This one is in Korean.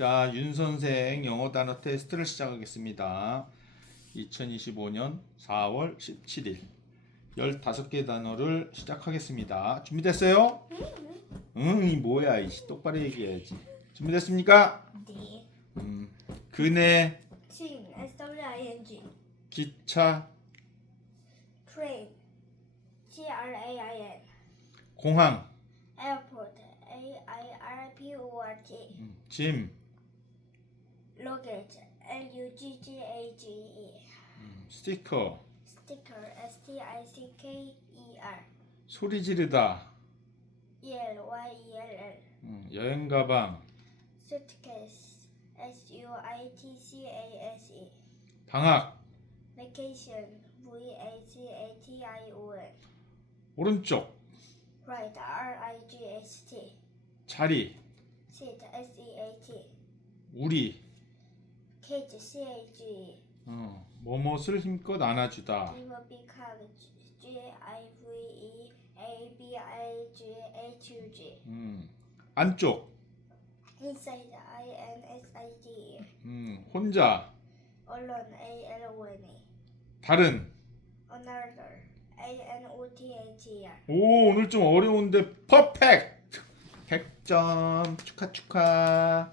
자, 윤 선생 영어 단어 테스트를 시작하겠습니다. 2025년 4월 17일 15개 단어를 시작하겠습니다. 준비됐어요? 응, 이 뭐야, 이씨 똑바로 얘기해야지. 준비됐습니까? 네. 음, 그네, 신 S W I N G 기차, train T R A I N 공항, airport A I R P O R T 음, 짐, luggage L U G G A G E 음, 스티커, sticker S T I C K E R 소리 지르다, E L Y E L L 음, 여행 가방, suitcase S U I T C A S E 방학, vacation V A C A T I O N 오른쪽, right R I G S T 자리, sit S E A T 우리, cage C A G E 어, 뭐뭇을 힘껏 안아주다, Give a big hug G I V E A B I G H U G 음, 안쪽, inside I N S I D E 음, 혼자, alone A L O N E 다른. another A N O T H E R 오, 오늘 좀 어려운데 퍼펙트. 100점 축하 축하.